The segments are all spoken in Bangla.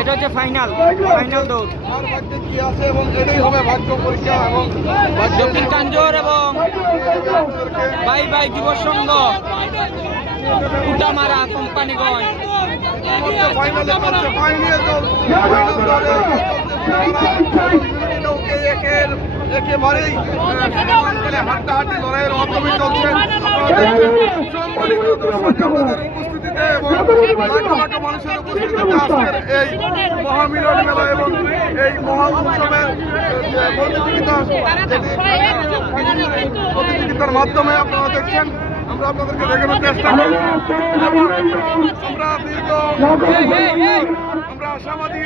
এটা হচ্ছে ফাইনাল ফাইনাল দৌড়। কি আছে এবং এটাই হবে ভাগ্য পরীক্ষা এবং দক্ষিণ কাঞ্জোর এবং বাই বাই যুব সংঘ উটামারা কোম্পানিগঞ্জ ফাইনালে ফাইনালে চল ফাইনাল দলে চলছে একের একেবারেই সমানতালে হাড্ডাহাড্ডি লড়াইয়ের মাধ্যমে চলছে সম্মানিত দর্শক আপনাদের উপস্থিতিতে এবং লাখো লাখো মানুষের উপস্থিতিতে আজকের এই মহামিলন মেলা এবং এই মহা উৎসবের প্রতিযোগিতা প্রতিযোগিতার মাধ্যমে আপনারা দেখছেন আমরা আপনাদেরকে দেখানোর চেষ্টা এবং আমরা দীর্ঘ আমরা আশাবাদী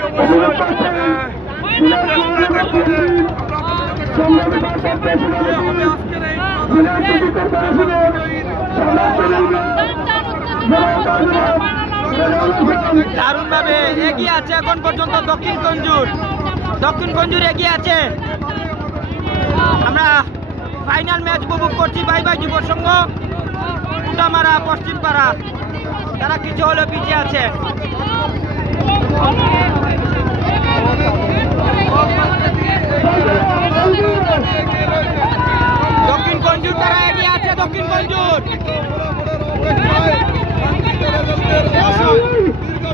অবশ্যই আহ, চেষ্টায় থাকব যে আমরা আপনাদের কাছে হবে আজকের এই দারুণ ভাবে এগিয়ে আছে এখন পর্যন্ত দক্ষিণ কঞ্জুর। দক্ষিণ কঞ্জুর এগিয়ে আছে। আমরা ফাইনাল ম্যাচ উপভোগ করছি বাই বাই যুব সংঘ। উটামারা পশ্চিম পাড়া তারা কিছু হলে পিছিয়ে আছে দক্ষিণ কঞ্জুর তারা এগিয়ে আছে দক্ষিণ কঞ্জুর এবং আপনারা দেখছেন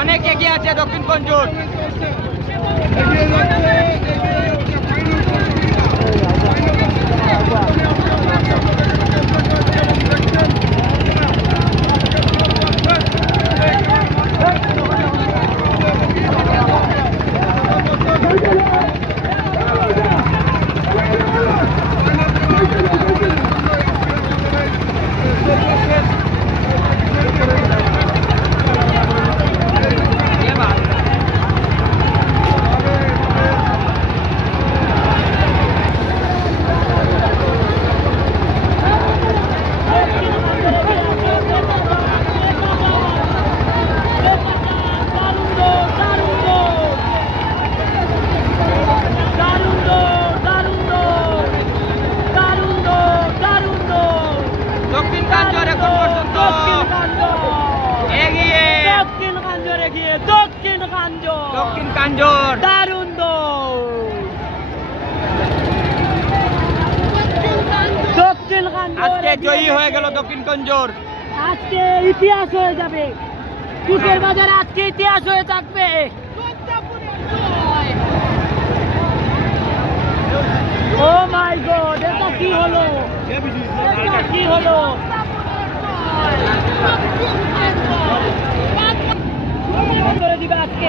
অনেক এগিয়ে আছে দক্ষিণ কঞ্জুর কাঞ্জুর দারুণ দক্ষিণ আজকে জয়ী হয়ে গেল দক্ষিণ কঞ্জুর। আজকে ইতিহাস হয়ে যাবে। কুটের বাজারে আজকে ইতিহাস হয়ে থাকবে। ও মাই গড এটা কি হলো? এটা কি হলো? করে দিবে আজকে।